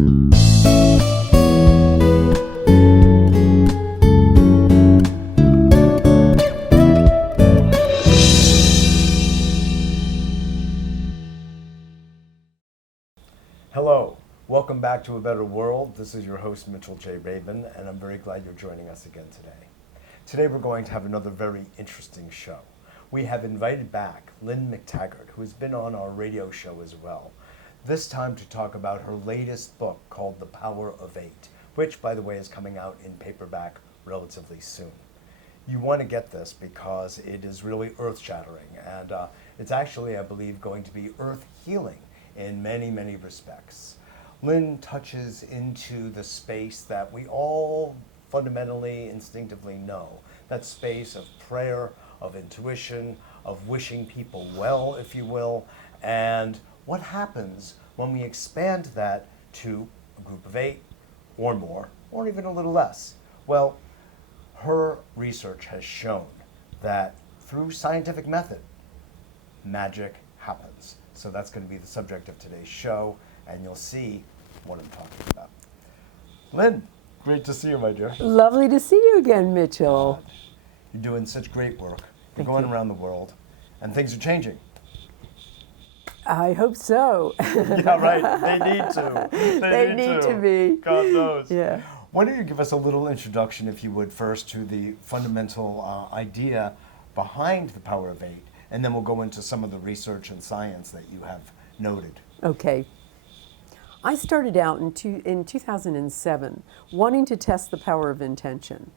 Hello, welcome back to A Better World. This is your host, Mitchell Rabin, and I'm very glad you're joining us again today. Today we're going to have another very interesting show. We have invited back Lynne McTaggart, who has been on our radio show as well, this time to talk about her latest book called The Power of Eight, which, by the way, is coming out in paperback relatively soon. You want to get this because it is really earth-shattering, and it's actually, I believe, going to be earth-healing in many, many respects. Lynne touches into the space that we all fundamentally, instinctively know, that space of prayer, of intuition, of wishing people well, if you will, and what happens when we expand that to a group of 8 or more, or even a little less. Well, her research has shown that through scientific method, magic happens. So that's going to be the subject of today's show, and you'll see what I'm talking about. Lynne, great to see you, my dear. Lovely to see you again, Mitchell. You're doing such great work. You're Thank going you. around the world, and things are changing. I hope so. Yeah, right. They need to. They need to be. God knows. Yeah. Why don't you give us a little introduction, if you would, first to the fundamental idea behind the Power of 8, and then we'll go into some of the research and science that you have noted. Okay. I started out in 2007 wanting to test the power of intention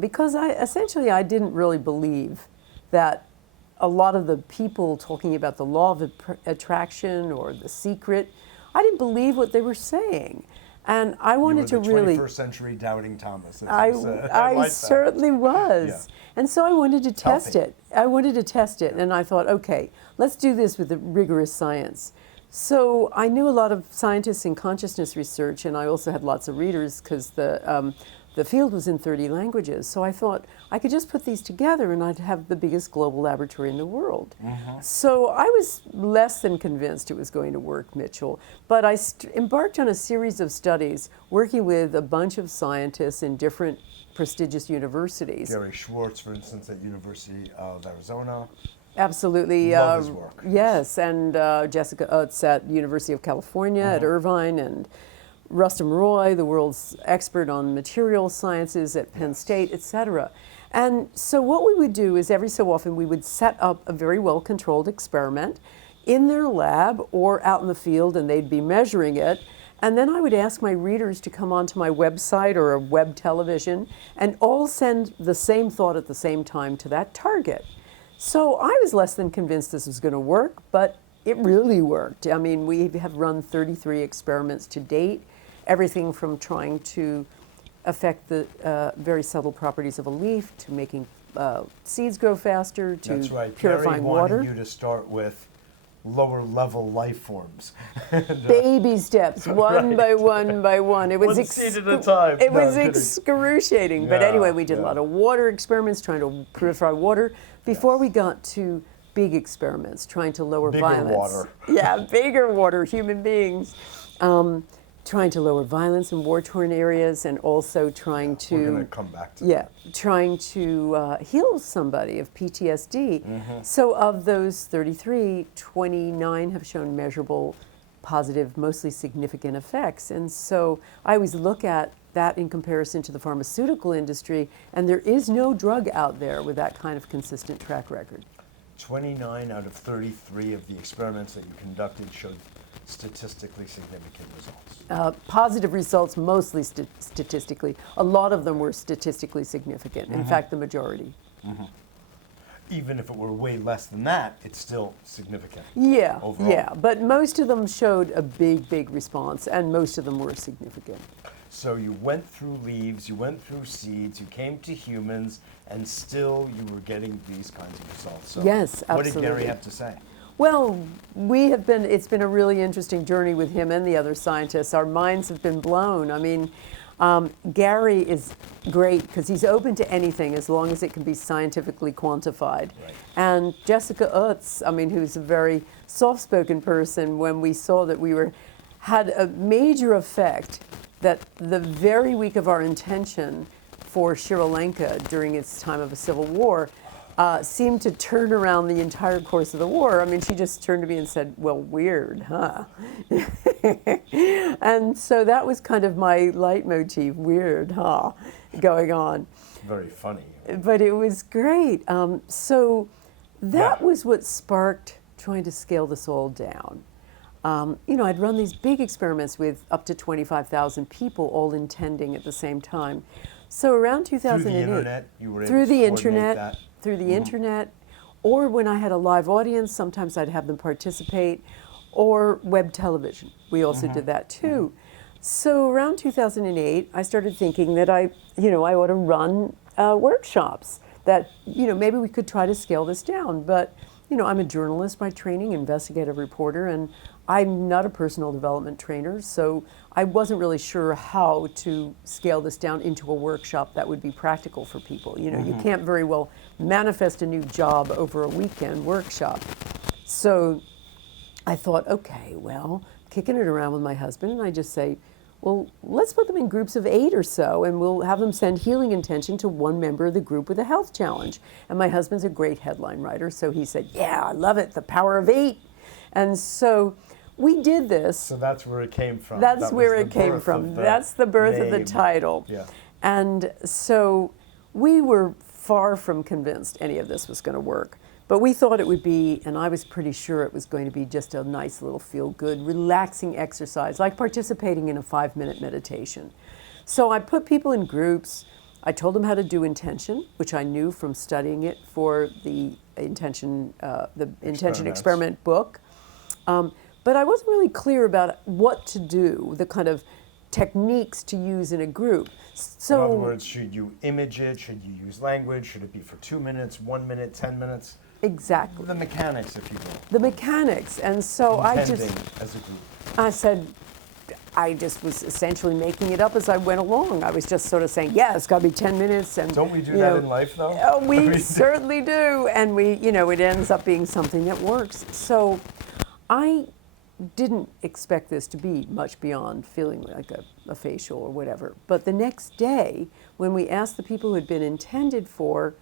because I didn't really believe that a lot of the people talking about the law of attraction or the secret, I didn't believe what they were saying. And I wanted to really... 21st century doubting Thomas. I certainly was. Yeah. And so I wanted to test it. And I thought, okay, let's do this with the rigorous science. So I knew a lot of scientists in consciousness research, and I also had lots of readers because the field was in 30 languages. So I thought I could just put these together and I'd have the biggest global laboratory in the world. Mm-hmm. So I was less than convinced it was going to work, Mitchell. But I embarked on a series of studies working with a bunch of scientists in different prestigious universities. Gary Schwartz, for instance, at University of Arizona. Absolutely. Love his work. Yes, and Jessica Utz at University of California at Irvine, and Rustum Roy, the world's expert on material sciences at Penn State, etc. And so what we would do is every so often we would set up a very well-controlled experiment in their lab or out in the field, and they'd be measuring it. And then I would ask my readers to come onto my website or a web television and all send the same thought at the same time to that target. So I was less than convinced this was going to work, but it really worked. I mean, we have run 33 experiments to date, everything from trying to affect the very subtle properties of a leaf to making seeds grow faster to That's right. purifying Gary water. wanted you to start with lower level life forms. Baby steps, one by one by one. It was one seed at a time. It was I'm excruciating. Yeah, But anyway, we did a yeah. lot of water experiments, trying to purify water, before we got to big experiments, trying to lower Bigger violence. water. Yeah, bigger water, human beings. Trying to lower violence in war-torn areas, and also trying to... We're going to come back to Yeah, trying to heal somebody of PTSD. Mm-hmm. So of those 33, 29 have shown measurable, positive, mostly significant effects. And so I always look at that in comparison to the pharmaceutical industry, and there is no drug out there with that kind of consistent track record. 29 out of 33 of the experiments that you conducted showed statistically significant results. Positive results, mostly statistically. A lot of them were statistically significant. In fact, the majority. Mm-hmm. Even if it were way less than that, it's still significant. Yeah, overall. yeah. But most of them showed a big, big response, and most of them were significant. So you went through leaves, you went through seeds, you came to humans, and still you were getting these kinds of results. So yes, absolutely. What did Gary have to say? Well, it's been a really interesting journey with him and the other scientists. Our minds have been blown. I mean, Gary is great because he's open to anything as long as it can be scientifically quantified. Right. And Jessica Utz, I mean, who's a very soft-spoken person, when we saw that we were had a major effect that the very week of our intention for Sri Lanka during its time of a civil war seemed to turn around the entire course of the war. I mean, she just turned to me and said, well, weird, huh? And so that was kind of my leitmotif, weird, huh, going on. Very funny. But it was great. So that was what sparked trying to scale this all down. I'd run these big experiments with up to 25,000 people all intending at the same time. So around 2008, through the internet, you were able through to the coordinate internet, that? through the internet, or when I had a live audience, sometimes I'd have them participate, or web television. We also did that too. So around 2008, I started thinking that I ought to run workshops. That maybe we could try to scale this down. But I'm a journalist by training, investigative reporter, and I'm not a personal development trainer, so I wasn't really sure how to scale this down into a workshop that would be practical for people. You can't very well manifest a new job over a weekend workshop. So I thought, okay, well, kicking it around with my husband, and I just say, well, let's put them in groups of 8 or so, and we'll have them send healing intention to one member of the group with a health challenge. And my husband's a great headline writer, so he said, yeah, I love it, the power of 8. And so we did this. So that's where it came from. That's where it came from. That's the birth of the title. Yeah. And so we were far from convinced any of this was going to work. But we thought it would be, and I was pretty sure it was going to be just a nice little feel-good, relaxing exercise, like participating in a 5-minute meditation. So I put people in groups. I told them how to do intention, which I knew from studying it for the intention experiment book. But I wasn't really clear about what to do, the kind of techniques to use in a group. So, in other words, should you image it? Should you use language? Should it be for 2 minutes, 1 minute, 10 minutes? Exactly. The mechanics, if you will. The mechanics. And so Intending as a group. I said, I just was essentially making it up as I went along. I was just sort of saying, yeah, it's got to be 10 minutes. And don't we do that in life, though? Oh, we certainly do. And it ends up being something that works. So I didn't expect this to be much beyond feeling like a facial or whatever. But the next day, when we asked the people who had been intended for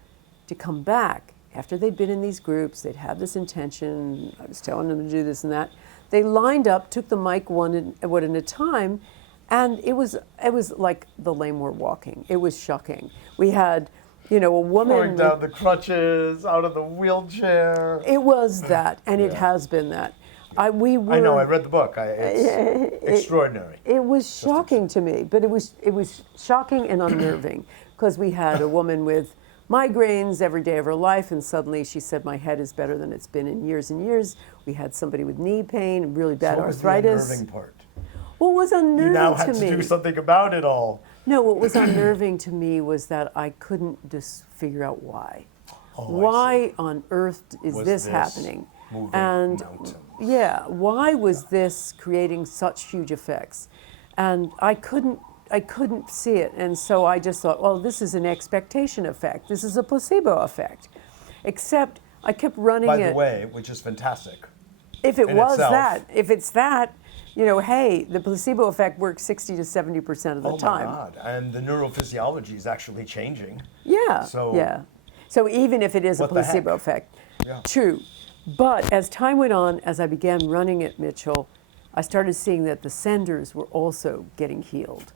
to come back, after they'd been in these groups, they'd had this intention, I was telling them to do this and that, they lined up, took the mic one at a time, and it was like the lame were walking. It was shocking. We had, a woman going down the crutches, out of the wheelchair. It was that, and it has been that. I know. I read the book. It's extraordinary. It was shocking to me, but it was shocking and unnerving because we had a woman with migraines every day of her life, and suddenly she said, "My head is better than it's been in years and years." We had somebody with knee pain and really bad arthritis. What was the unnerving part? What was unnerving to me? You now had to do something about it all. No, what was unnerving to me was that I couldn't just figure out why. Why on earth is this happening? And mountains. yeah, why was this creating such huge effects? And I couldn't see it. And so I just thought, well, this is an expectation effect. This is a placebo effect. Except I kept running it. By the way, which is fantastic. If it's that, hey, the placebo effect works 60 to 70% of the time. Oh my God! And the neurophysiology is actually changing. Yeah. So So even if it is a placebo effect, true. But as time went on, as I began running at Mitchell, I started seeing that the senders were also getting healed.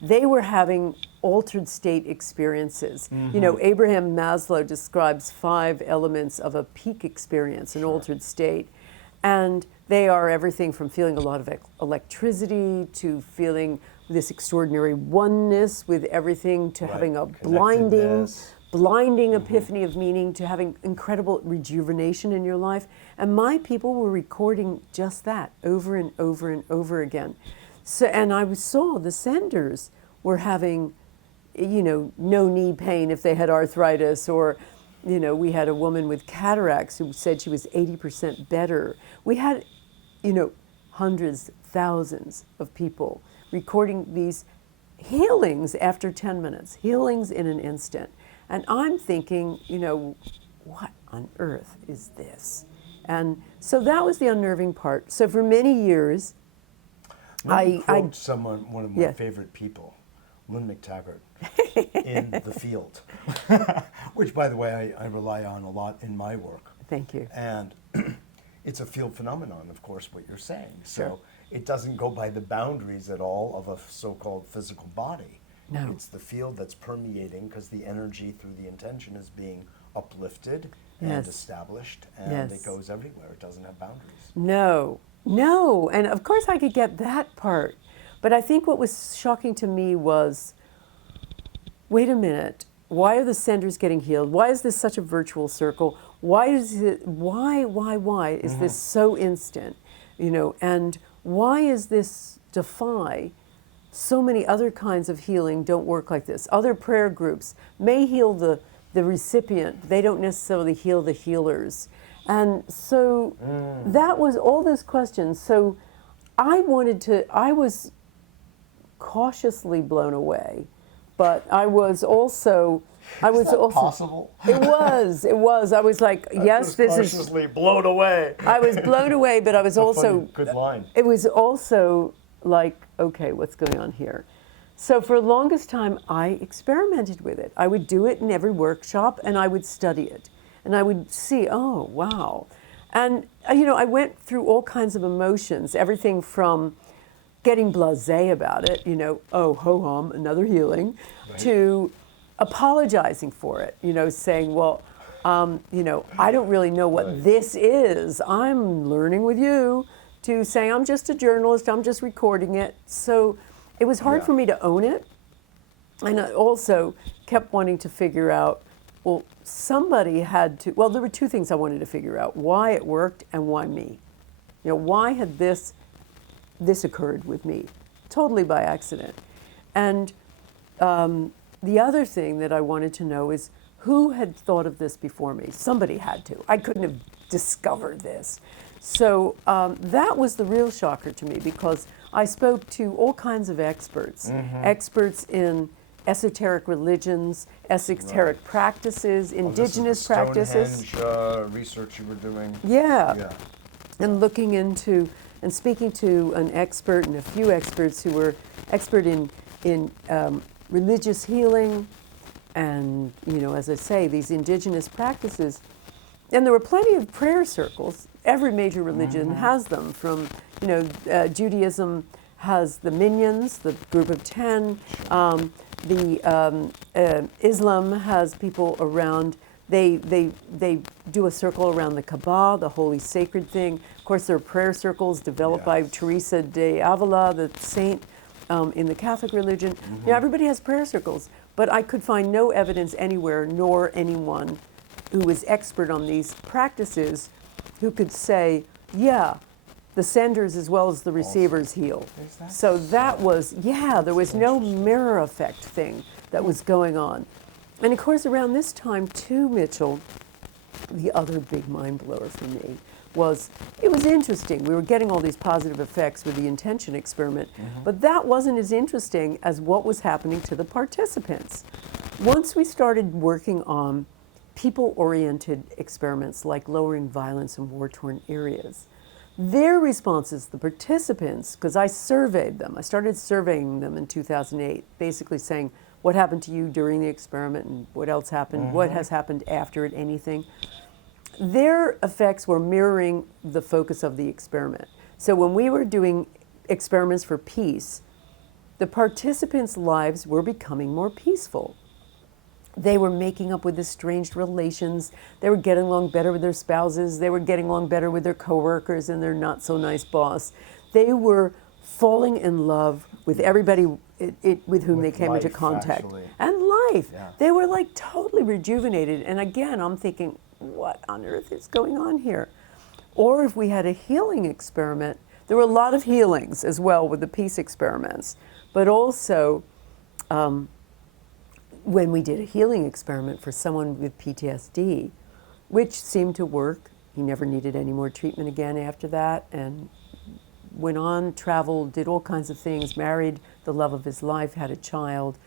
They were having altered state experiences. Abraham Maslow describes 5 elements of a peak experience, an altered state. And they are everything from feeling a lot of electricity to feeling this extraordinary oneness with everything to having a blinding epiphany of meaning to having incredible rejuvenation in your life. And my people were recording just that over and over and over again. So, and I saw the senders were having, no knee pain if they had arthritis, or, we had a woman with cataracts who said she was 80% better. We had, hundreds, thousands of people recording these healings after 10 minutes, healings in an instant. And I'm thinking, what on earth is this? And so that was the unnerving part. So for many years. Let me quote one of my yeah. favorite people, Lynne McTaggart, in The Field, which, by the way, I rely on a lot in my work. Thank you. And it's a field phenomenon, of course, what you're saying. So Sure. it doesn't go by the boundaries at all of a so-called physical body. No. It's the field that's permeating because the energy through the intention is being uplifted Yes. and established, and Yes. it goes everywhere. It doesn't have boundaries. No, no. And of course I could get that part. But I think what was shocking to me was, wait a minute, why are the senders getting healed? Why is this such a virtual circle? Why is this so instant? You know, and why is this defy so many other kinds of healing don't work like this? Other prayer groups may heal the recipient, they don't necessarily heal the healers. And so that was all those questions. So I was cautiously blown away, but I was also Possible? It was. I was like, yes, this is cautiously blown away. I was blown away, but I was also good line. It was also like, okay, what's going on here? So for the longest time, I experimented with it. I would do it in every workshop, and I would study it. And I would see, oh, wow. And, you know, I went through all kinds of emotions, everything from getting blasé about it, you know, oh, ho-hum, another healing, right, to apologizing for it, you know, saying, well, you know, I don't really know what right, this is. I'm learning with you, to saying, I'm just a journalist, I'm just recording it. So it was hard for me to own it. And I also kept wanting to figure out, well, somebody had to, well, there were two things I wanted to figure out: why it worked and why me. You know, why had this occurred with me, totally by accident. And the other thing that I wanted to know is, who had thought of this before me? Somebody had to. I couldn't have discovered this. So that was the real shocker to me, because I spoke to all kinds of experts, experts in esoteric religions, esoteric right, practices, indigenous this is the practices. Stonehenge research you were doing. Yeah. And looking into and speaking to an expert and a few experts who were expert in religious healing and, you know, as I say, these indigenous practices. And there were plenty of prayer circles. Every major religion has them. From, you know, Judaism has the minyans, the group of 10. Islam has people around. They do a circle around the Kaaba, the holy sacred thing. Of course, there are prayer circles developed by Teresa de Avila, the saint in the Catholic religion. You know, everybody has prayer circles, but I could find no evidence anywhere, nor anyone who was expert on these practices who could say, yeah, the senders as well as the receivers heal. So that was, there was no mirror effect thing that was going on. And of course, around this time too, Mitchell, the other big mind blower for me was, it was interesting. We were getting all these positive effects with the intention experiment, but that wasn't as interesting as what was happening to the participants. Once we started working on people-oriented experiments like lowering violence in war-torn areas, their responses, the participants, because I surveyed them, I started surveying them in 2008, basically saying, what happened to you during the experiment and what else happened, what has happened after it, anything. Their effects were mirroring the focus of the experiment. So when we were doing experiments for peace, the participants' lives were becoming more peaceful. They were making up with estranged relations. They were getting along better with their spouses. They were getting along better with their coworkers and their not so nice boss. They were falling in love with everybody with whom they came into contact. Actually. And life. Yeah. They were like totally rejuvenated. And again, I'm thinking, what on earth is going on here? Or if we had a healing experiment, there were a lot of healings as well with the peace experiments, but also when we did a healing experiment for someone with PTSD, which seemed to work. He never needed any more treatment again after that, and went on, traveled, did all kinds of things, married the love of his life, had a child,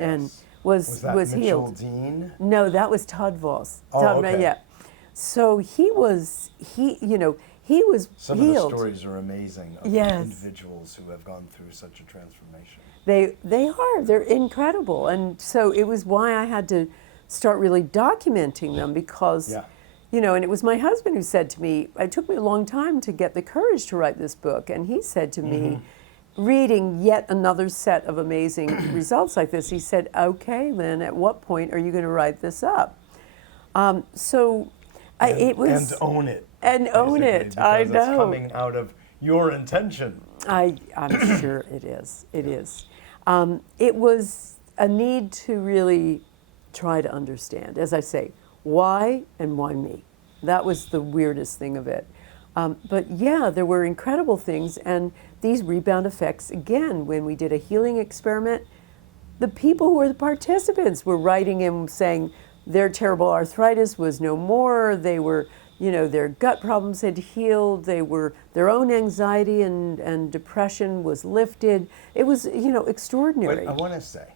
and was Mitchell healed. Dean? No, that was Todd Voss. Oh, okay. Yeah. So he, you know, he was Some healed. of the stories are amazing of Yes. individuals who have gone through such a transformation. They're incredible. And so it was why I had to start really documenting them because, Yeah. and it was my husband who said to me, it took me a long time to get the courage to write this book. And he said to me, reading yet another set of amazing results like this, he said, okay, Lynn, at what point are you going to write this up? It was... And own it. And own it, because I it's know. coming out of your intention. I'm sure it is. It is. It was a need to really try to understand, as I say, why and why me. That was the weirdest thing of it. But yeah, there were incredible things, and these rebound effects, again, when we did a healing experiment, the people who were the participants were writing in saying their terrible arthritis was no more, they were, their gut problems had healed, their own anxiety and depression was lifted. It was, extraordinary. But I want to say,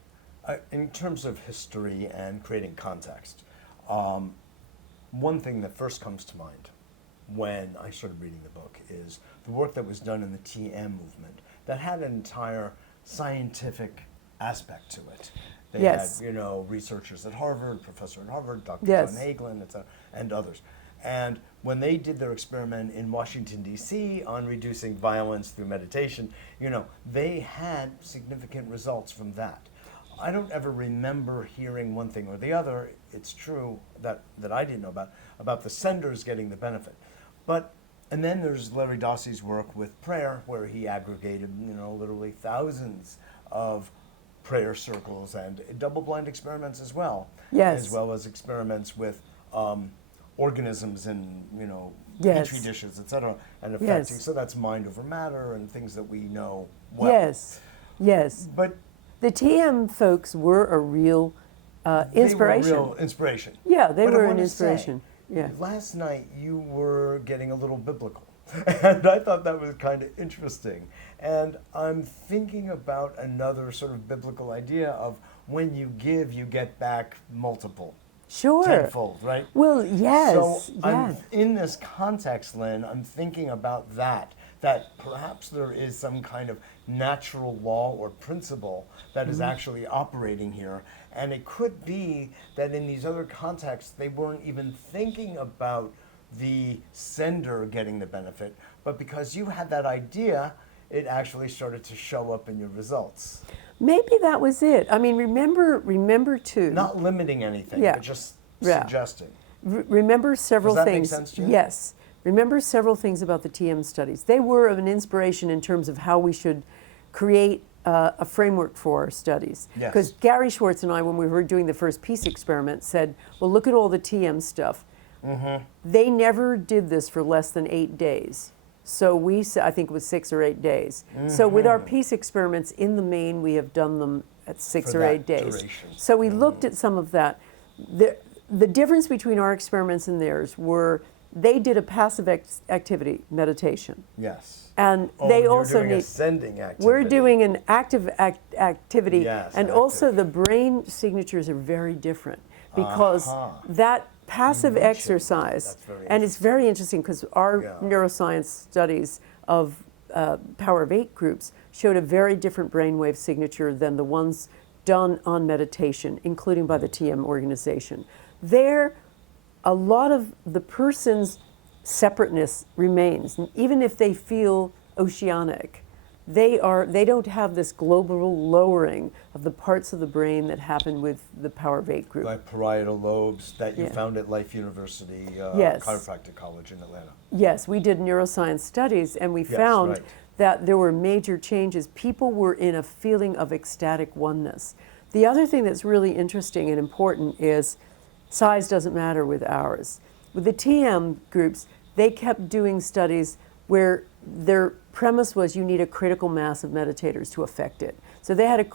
in terms of history and creating context, one thing that first comes to mind when I started reading the book is the work that was done in the TM movement that had an entire scientific aspect to it. They Yes. had, researchers at Harvard, professor at Harvard, Dr. Yes. John Hagelin, et cetera, and others. And when they did their experiment in Washington, D.C. on reducing violence through meditation, they had significant results from that. I don't ever remember hearing one thing or the other. It's true that I didn't know about the senders getting the benefit. And then there's Larry Dossey's work with prayer, where he aggregated, literally thousands of prayer circles and double-blind experiments as well. Yes. As well as experiments with organisms in, Yes. petri dishes, et cetera, and Yes. affecting. So that's mind over matter and things that we know well. Yes. Yes. But The TM folks were a real inspiration. they were a real inspiration. Yeah, they But I were an wanna inspiration. say, Yeah. last night you were getting a little biblical, and I thought that was kind of interesting. And I'm thinking about another sort of biblical idea of when you give, you get back multiple. Sure. Tenfold, right? Well, yes. So yes. in this context, Lynn, I'm thinking about that perhaps there is some kind of natural law or principle that is actually operating here. And it could be that in these other contexts, they weren't even thinking about the sender getting the benefit, but because you had that idea, it actually started to show up in your results. Maybe that was it. I mean, remember too. Not limiting anything, Yeah. but just Yeah. suggesting. Remember several Does that make things. sense to you? Yes. Remember several things about the TM studies. They were of an inspiration in terms of how we should create a framework for our studies. Yes. Because Gary Schwartz and I, when we were doing the first peace experiment, said, well, look at all the TM stuff. Mm-hmm. They never did this for less than 8 days. So I think it was 6 or 8 days. So with our peace experiments, in the main, we have done them at 6 For or that 8 days. duration. So we looked at some of that. The difference between our experiments and theirs were they did a passive activity, meditation. Yes. And Oh, they you're also doing need. ascending activity. We're doing an active activity, Yes, and also the brain signatures are very different because that passive mentioned exercise, that's very and it's very interesting because our Yeah. neuroscience studies of Power of 8 groups showed a very different brainwave signature than the ones done on meditation, including by the TM organization. There, a lot of the person's separateness remains, even if they feel oceanic. They don't have this global lowering of the parts of the brain that happen with the Power of 8 group. Like parietal lobes that you Yeah. found at Life University Yes. Chiropractic College in Atlanta. Yes, we did neuroscience studies, and we Yes, found right. that there were major changes. People were in a feeling of ecstatic oneness. The other thing that's really interesting and important is size doesn't matter with ours. With the TM groups, they kept doing studies where their premise was you need a critical mass of meditators to affect it. So they had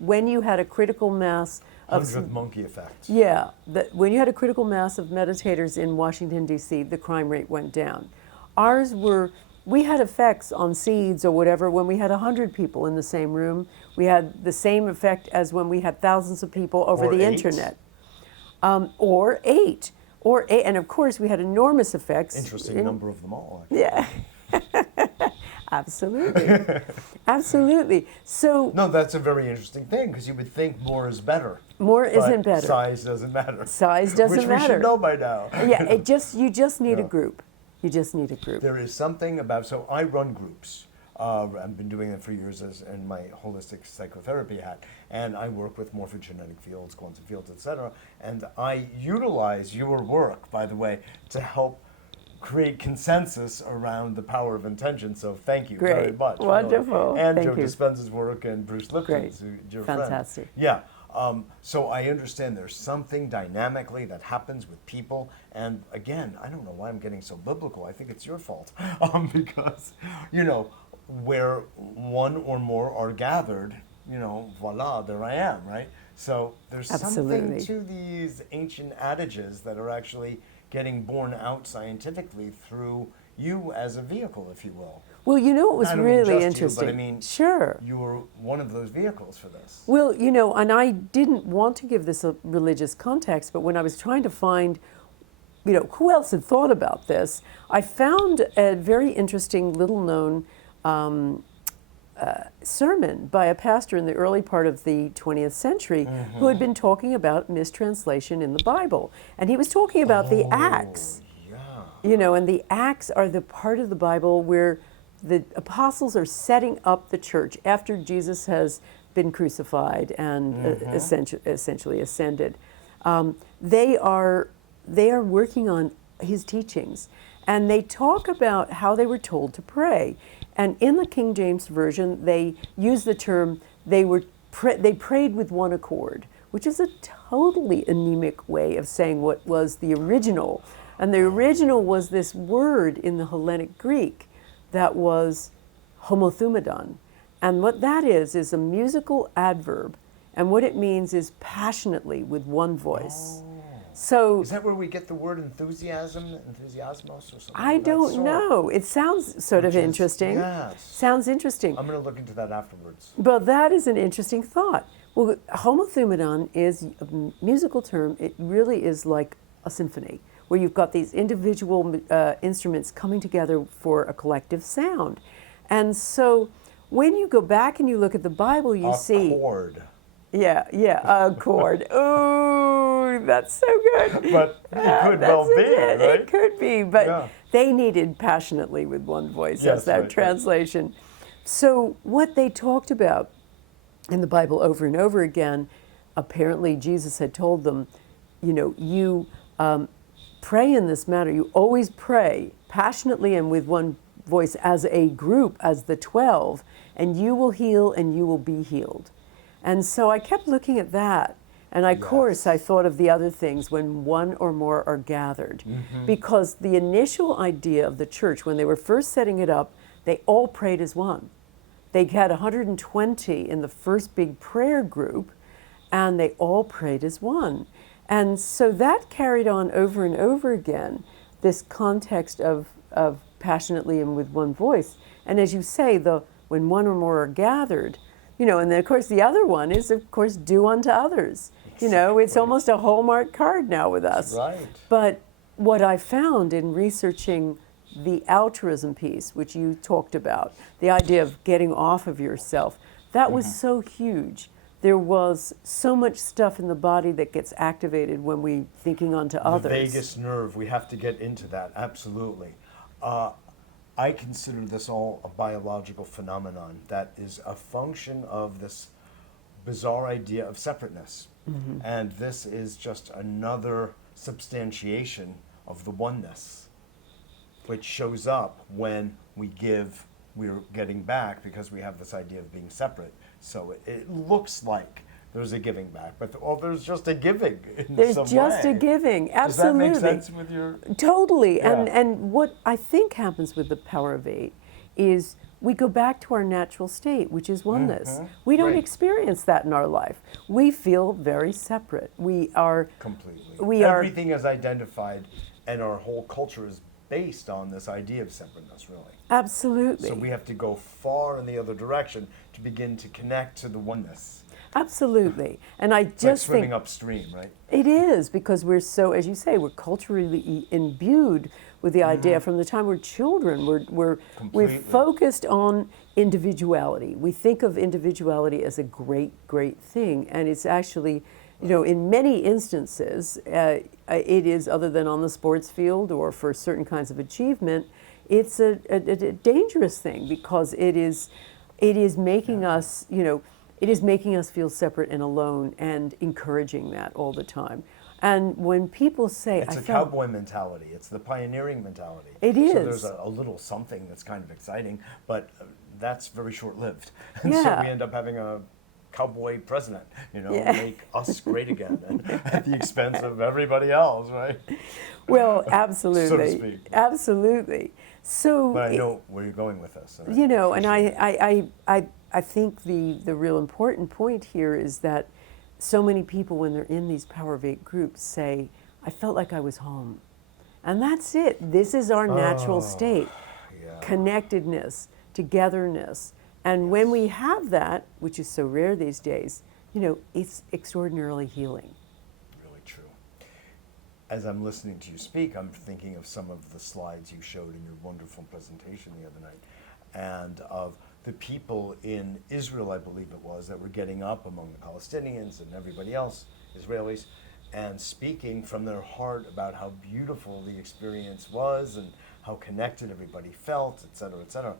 when you had a critical mass of 100th monkey effect. yeah, when you had a critical mass of meditators in Washington, D.C., the crime rate went down. We had effects on seeds or whatever when we had 100 people in the same room. We had the same effect as when we had thousands of people over Or the 8. internet. Or 8. And of course, we had enormous effects. Interesting number of them all, actually. Yeah. Absolutely. Absolutely. So No, that's a very interesting thing, because you would think more is better. more But isn't better. size doesn't matter. Size doesn't Which matter. we should know by now. Yeah, you just need a Yeah. group. You just need a group. There is something about, so I run groups. I've been doing it for years in my holistic psychotherapy hat, and I work with morphogenetic fields, quantum fields, etc. And I utilize your work, by the way, to help create consensus around the power of intention. So thank you very Great. much. Wonderful. And Thank Joe you. Dispenza's work and Bruce Lipton's, your Fantastic. friend. Yeah. So I understand there's something dynamically that happens with people, and again, I don't know why I'm getting so biblical. I think it's your fault, because where one or more are gathered, voila, there I am, right? So there's Absolutely. something to these ancient adages that are actually getting borne out scientifically through you as a vehicle, if you will. Well, it was I don't mean really just interesting. You, but I mean, sure. you were one of those vehicles for this. Well, and I didn't want to give this a religious context, but when I was trying to find, who else had thought about this, I found a very interesting little-known sermon by a pastor in the early part of the 20th century who had been talking about mistranslation in the Bible. And he was talking about the Acts. Yeah. And the Acts are the part of the Bible where the apostles are setting up the church after Jesus has been crucified and essentially ascended. They are working on his teachings, and they talk about how they were told to pray. And in the King James Version, they use the term they prayed with one accord, which is a totally anemic way of saying what was the original. And the original was this word in the Hellenic Greek that was homothumadon. And what that is a musical adverb. And what it means is passionately with one voice. So is that where we get the word enthusiasmos or something? I don't know. It sounds sort of interesting. Yes. Sounds interesting. I'm going to look into that afterwards. But that is an interesting thought. Well, homothumadon is a musical term. It really is like a symphony, where you've got these individual instruments coming together for a collective sound. And so when you go back and you look at the Bible, you see... A chord. Yeah, a chord. Ooh, that's so good. But it could well be, right? It could be, but they needed passionately with one voice. Yes, that's that right, translation. Right. So what they talked about in the Bible over and over again, apparently Jesus had told them, you pray in this manner. You always pray passionately and with one voice as a group, as the 12, and you will heal and you will be healed. And so I kept looking at that. And of course, I thought of the other things when one or more are gathered. Because the initial idea of the church, when they were first setting it up, they all prayed as one. They had 120 in the first big prayer group, and they all prayed as one. And so that carried on over and over again, this context of passionately and with one voice. And as you say, when one or more are gathered, and then of course the other one is, of course, do unto others. It's almost a Hallmark card now with us. Right. But what I found in researching the altruism piece, which you talked about, the idea of getting off of yourself, that was so huge. There was so much stuff in the body that gets activated when we thinking unto others. The vagus nerve, we have to get into that, absolutely. I consider this all a biological phenomenon that is a function of this bizarre idea of separateness. And this is just another substantiation of the oneness, which shows up when we're getting back, because we have this idea of being separate. So it looks like there's a giving back, but there's just a giving in some way. There's just a giving, absolutely. Does that make sense with your... Totally, Yeah. and what I think happens with the power of 8 is we go back to our natural state, which is oneness. We don't experience that in our life. We feel very separate. We are... Completely. Everything is identified, and our whole culture is based on this idea of separateness, really. Absolutely. So we have to go far in the other direction to begin to connect to the oneness. Absolutely. And I It's like just swimming think upstream, right? it is, because we're so, as you say, we're culturally imbued with the idea from the time we're children. We're Completely. focused on individuality. We think of individuality as a great, great thing, and it's actually, in many instances, it is, other than on the sports field or for certain kinds of achievement, it's a dangerous thing, because it is making us, it is making us feel separate and alone, and encouraging that all the time. And when people say, It's a cowboy mentality. It's the pioneering mentality. It is. So there's a little something that's kind of exciting, but that's very short-lived. And so Yeah. we end up having a cowboy president, make us great again, and at the expense of everybody else, right? well, absolutely, So to speak. absolutely. So, But I know where you're going with this. And and appreciate it. I think the real important point here is that so many people, when they're in these Power of Eight groups, say, I felt like I was home. And that's it. This is our natural state. Yeah. Connectedness, togetherness. And when we have that, which is so rare these days, it's extraordinarily healing. Really true. As I'm listening to you speak, I'm thinking of some of the slides you showed in your wonderful presentation the other night, and of the people in Israel, I believe it was, that were getting up among the Palestinians and everybody else, Israelis, and speaking from their heart about how beautiful the experience was and how connected everybody felt, et cetera, et cetera.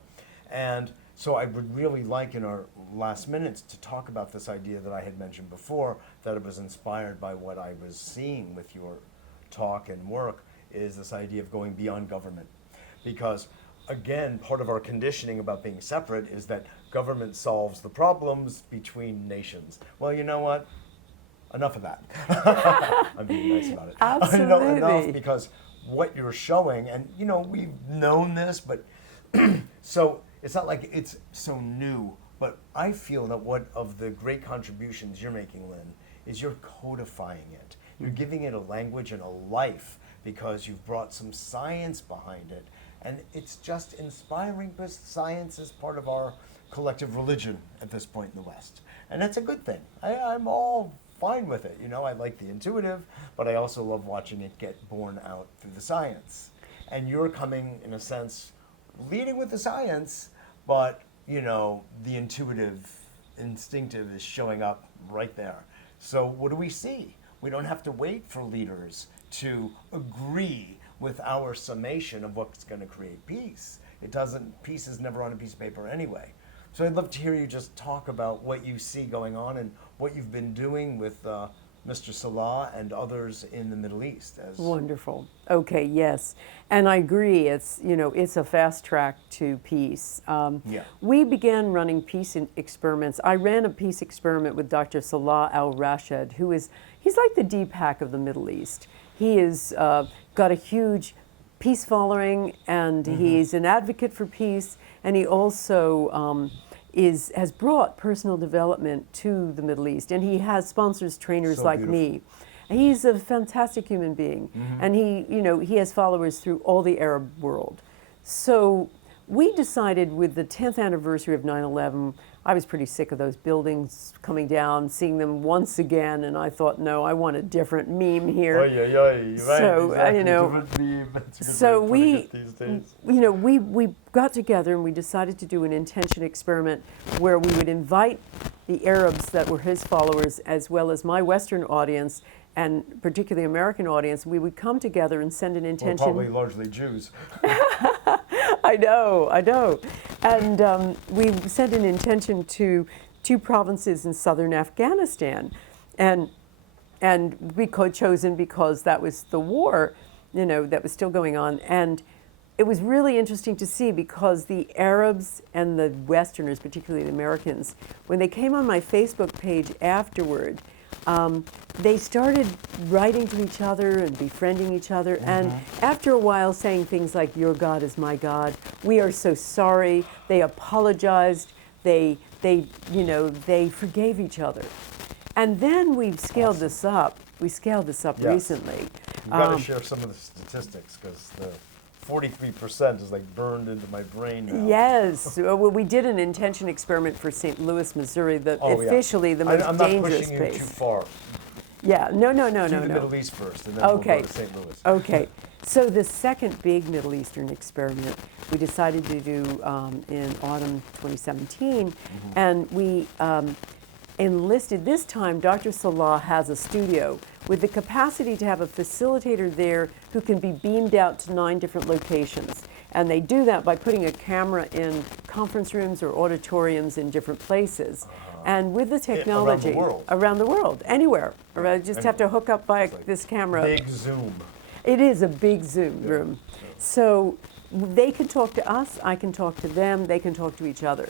And so I would really like, in our last minutes, to talk about this idea that I had mentioned before, that it was inspired by what I was seeing with your talk and work, is this idea of going beyond government. Because, again, part of our conditioning about being separate is that government solves the problems between nations. Well, you know what? Enough of that. I'm being nice about it. Absolutely. Enough, because what you're showing, and we've known this, but so it's not like it's so new, but I feel that one of the great contributions you're making, Lynn, is you're codifying it. You're giving it a language and a life, because you've brought some science behind it. And it's just inspiring, because science is part of our collective religion at this point in the West. And that's a good thing. I'm all fine with it. I like the intuitive, but I also love watching it get borne out through the science. And you're coming, in a sense, leading with the science, but, the intuitive, instinctive is showing up right there. So what do we see? We don't have to wait for leaders to agree with our summation of what's going to create peace. Peace is never on a piece of paper anyway. So I'd love to hear you just talk about what you see going on and what you've been doing with Mr. Salah and others in the Middle East. Wonderful. Okay, yes. And I agree, it's a fast track to peace. We began running peace experiments. I ran a peace experiment with Dr. Salah al-Rashid, he's like the Deepak of the Middle East. He is got a huge peace following, and he's an advocate for peace, and he also has brought personal development to the Middle East, and he has sponsors trainers like me. He's a fantastic human being, and he has followers through all the Arab world. So we decided, with the 10th anniversary of 9/11, I was pretty sick of those buildings coming down, seeing them once again, and I thought, no, I want a different meme here. Right, so exactly. Different meme. That's a good so way of putting it these days. we got together and we decided to do an intention experiment where we would invite the Arabs that were his followers, as well as my Western audience, and particularly American audience. We would come together and send an intention. Well, probably largely Jews. I know. And we sent an intention to 2 provinces in southern Afghanistan. And we chosen because that was the war, that was still going on. And it was really interesting to see, because the Arabs and the Westerners, particularly the Americans, when they came on my Facebook page afterward, they started writing to each other and befriending each other, and after a while saying things like, "Your God is my God," "We are so sorry." They apologized. They forgave each other, and then we've scaled this up. We scaled this up recently. You've got to share some of the statistics, because the 43% is like burned into my brain now. Yes. Well, we did an intention experiment for St. Louis, Missouri, officially the most I'm dangerous not pushing place. you too far. Yeah. No. Do the Middle East first, and then Okay. we'll go to St. Louis. Okay. So the second big Middle Eastern experiment we decided to do in autumn 2017, and we enlisted, this time Dr. Salah has a studio with the capacity to have a facilitator there who can be beamed out to 9 different locations. And they do that by putting a camera in conference rooms or auditoriums in different places. And with the technology, around the world, anywhere. Just have to hook up by this camera. Big Zoom. It is a big Zoom room. So they can talk to us, I can talk to them, they can talk to each other.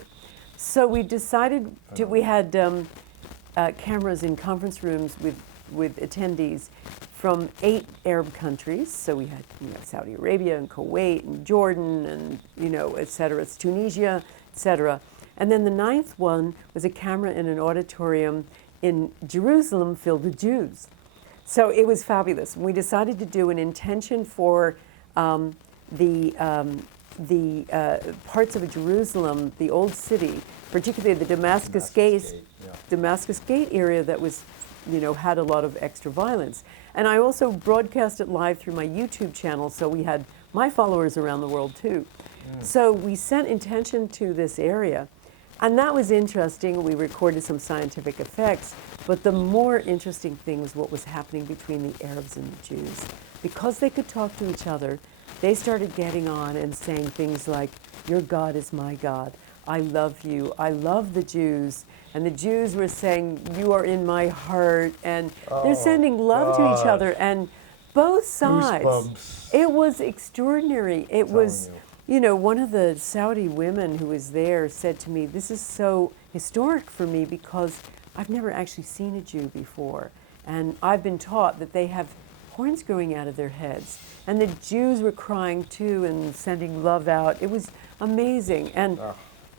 So we decided we had cameras in conference rooms with attendees from 8 Arab countries. So we had Saudi Arabia and Kuwait and Jordan and et cetera. It's Tunisia, et cetera. And then the 9th one was a camera in an auditorium in Jerusalem filled with Jews. So it was fabulous. We decided to do an intention for the parts of Jerusalem, the old city, particularly the Damascus Gate area that was, had a lot of extra violence. And I also broadcast it live through my YouTube channel, so we had my followers around the world too. So we sent intention to this area, and that was interesting. We recorded some scientific effects, but the more interesting thing was what was happening between the Arabs and the Jews. Because they could talk to each other, they started getting on and saying things like, "Your God is my God. I love you. I love the Jews." And the Jews were saying, "You are in my heart." And they're sending love to each other. And both sides. Goosebumps. It was extraordinary. It was, one of the Saudi women who was there said to me, "This is so historic for me because I've never actually seen a Jew before. And I've been taught that they have horns growing out of their heads." And the Jews were crying too and sending love out. It was amazing. And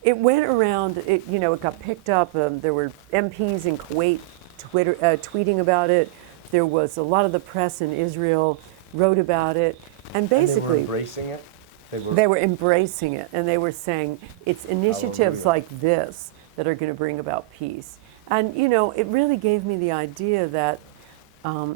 it went around, it got picked up. There were MPs in Kuwait tweeting about it. There was a lot of the press in Israel wrote about it. And basically, and they were embracing it? They were embracing it. And they were saying, it's initiatives like this that are going to bring about peace. And, it really gave me the idea that,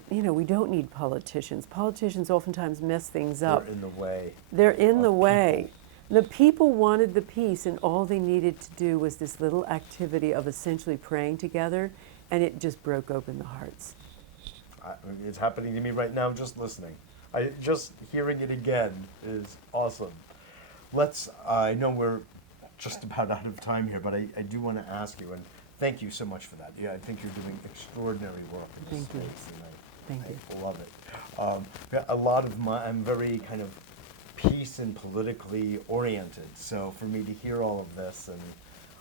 we don't need politicians. Politicians oftentimes mess things up. They're in the way. They're in the way. The people wanted the peace, and all they needed to do was this little activity of essentially praying together, and it just broke open the hearts. It's happening to me right now just listening. Just hearing it again is awesome. I know we're just about out of time here, but I do want to ask you, and thank you so much for that. Yeah, I think you're doing extraordinary work in this space, and I love it. A lot of I'm very kind of peace and politically oriented, so for me to hear all of this, and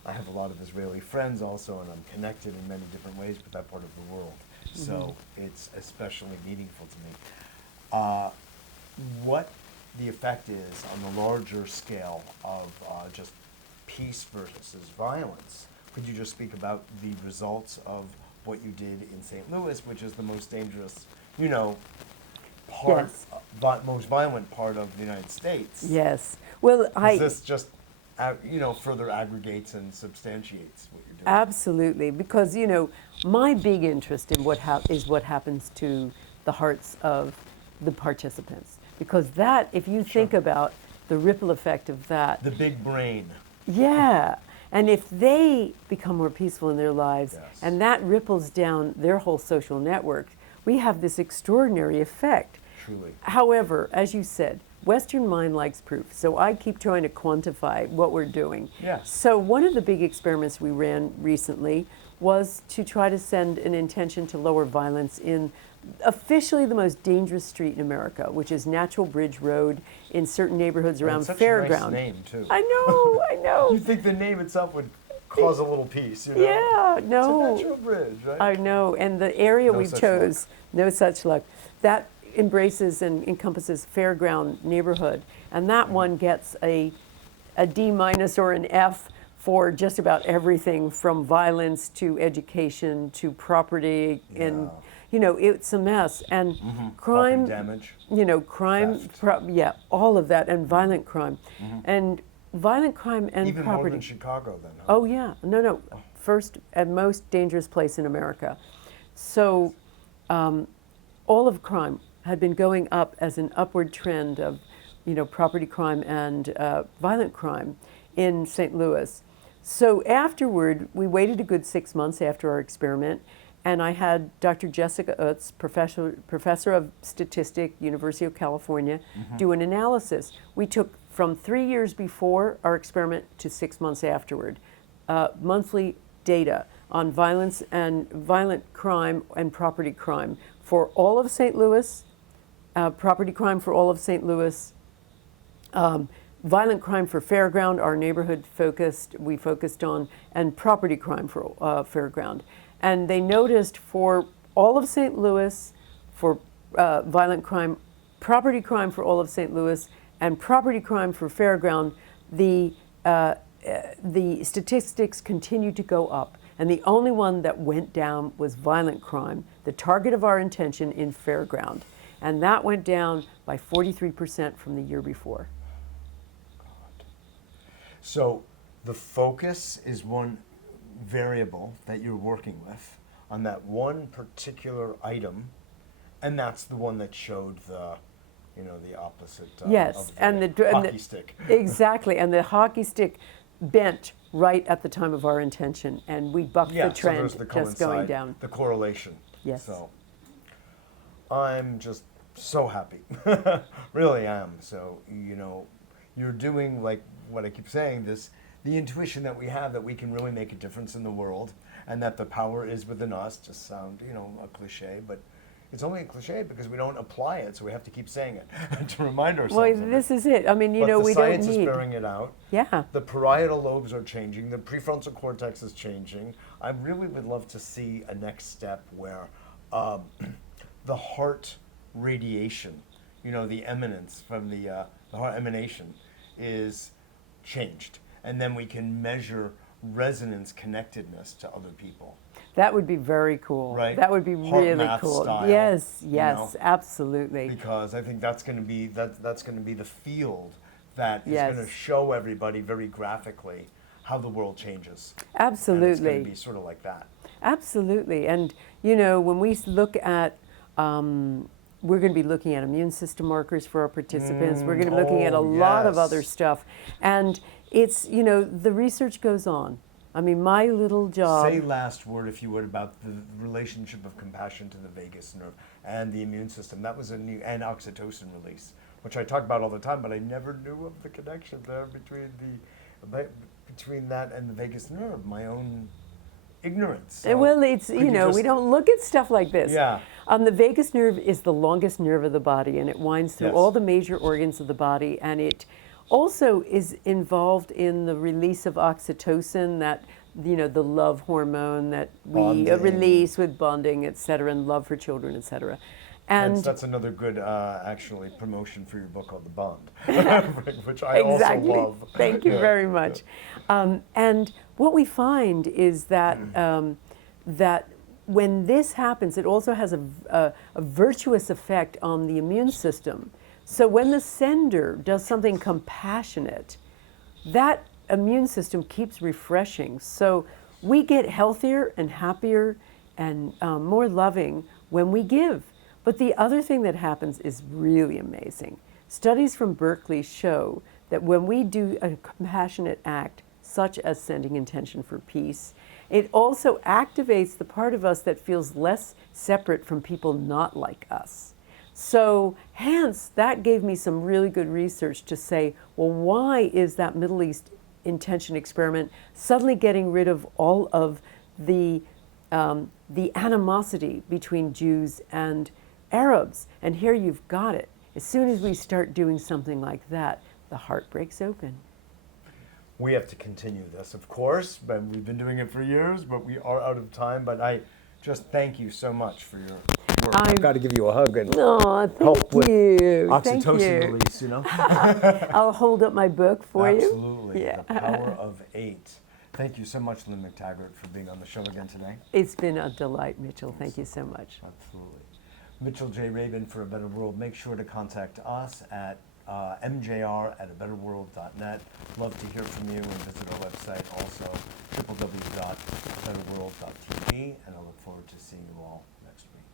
I have a lot of Israeli friends also, and I'm connected in many different ways with that part of the world, so it's especially meaningful to me. What the effect is on the larger scale of just peace versus violence. Could you just speak about the results of what you did in St. Louis, which is the most dangerous, most violent part of the United States? Yes. Well, this just, further aggregates and substantiates what you're doing? Absolutely, because my big interest in what happens to the hearts of the participants, because that, if you think about the ripple effect of that, the big brain. Yeah. And if they become more peaceful in their lives, and that ripples down their whole social network, we have this extraordinary effect. Truly. However, as you said, Western mind likes proof, so I keep trying to quantify what we're doing. Yes. So one of the big experiments we ran recently was to try to send an intention to lower violence in officially the most dangerous street in America, which is Natural Bridge Road in certain neighborhoods around Fairground. It's such a nice name, too. I know. You think the name itself would cause a little peace, Yeah, no. It's a natural bridge, right? I know, and the area we chose, no such luck, that embraces and encompasses Fairground neighborhood, and that one gets a D- or an F for just about everything from violence to education to property, and it's a mess. And crime, Property damage. crime, Theft. all of that, and violent crime. And violent crime and Even property. more than Chicago then, huh? Oh, yeah. No. First and most dangerous place in America. So all of crime had been going up as an upward trend of, property crime and violent crime in St. Louis. So afterward, we waited a good 6 months after our experiment, and I had Dr. Jessica Utz, professor of statistics, University of California, do an analysis. We took from 3 years before our experiment to 6 months afterward, monthly data on violence and violent crime and property crime for all of St. Louis, property crime for all of St. Louis, violent crime for Fairground, our neighborhood we focused on, and property crime for Fairground. And they noticed for all of St. Louis, for violent crime, property crime for all of St. Louis, and property crime for Fairground, the statistics continued to go up. And the only one that went down was violent crime, the target of our intention in Fairground. And that went down by 43% from the year before. God. So the focus is one variable that you're working with on that one particular item, and that's the one that showed the opposite yes, of the and the hockey stick. Exactly, and the hockey stick bent right at the time of our intention, and we bucked the trend, so just going down. The correlation. Yes. So I'm just so happy, really am. So you're doing like what I keep saying, the intuition that we have that we can really make a difference in the world, and that the power is within us. Just sound a cliche, but it's only a cliche because we don't apply it, so we have to keep saying it to remind ourselves. Well, of this it. is it. I mean, But we don't the science is need. bearing it out. Yeah. The parietal lobes are changing. The prefrontal cortex is changing. I really would love to see a next step where the heart radiation, the eminence from the heart emanation is changed. And then we can measure resonance connectedness to other people. That would be very cool. Right? That would be Heart really math cool. style, Yes, absolutely. Because I think that's going to be that's going to be the field that is Yes. going to show everybody very graphically how the world changes. Absolutely. And it's going to be sort of like that. Absolutely. And, when we look at, we're going to be looking at immune system markers for our participants. We're going to be looking at a lot of other stuff. And it's, the research goes on. I mean, my little job. Say last word, if you would, about the relationship of compassion to the vagus nerve and the immune system. That was and oxytocin release, which I talk about all the time, but I never knew of the connection there between that and the vagus nerve. My own ignorance. So well, it's, we don't look at stuff like this. Yeah. The vagus nerve is the longest nerve of the body, and it winds through Yes. all the major organs of the body, and it also is involved in the release of oxytocin, that, the love hormone that we Bonding. release with bonding, et cetera, and love for children, et cetera. And that's another good, actually, promotion for your book called The Bond, which I exactly. also love. Thank you very much. And what we find is that that when this happens, it also has a virtuous effect on the immune system. So when the sender does something compassionate, that immune system keeps refreshing. So we get healthier and happier and more loving when we give. But the other thing that happens is really amazing. Studies from Berkeley show that when we do a compassionate act, such as sending intention for peace, it also activates the part of us that feels less separate from people not like us. So hence, that gave me some really good research to say, well, why is that Middle East intention experiment suddenly getting rid of all of the animosity between Jews and Arabs? And here you've got it. As soon as we start doing something like that, the heart breaks open. We have to continue this, of course, but we've been doing it for years, but we are out of time. But I just thank you so much for your work. I've got to give you a hug and help with oxytocin release, I'll hold up my book for you. Absolutely. Yeah. The Power of 8. Thank you so much, Lynne McTaggart, for being on the show again today. It's been a delight, Mitchell. Thank you so much. Absolutely. Mitchell J. Rabin for A Better World. Make sure to contact us at mjr@abetterworld.net. Love to hear from you and visit our website also, www.abetterworld.tv, and I look forward to seeing you all next week.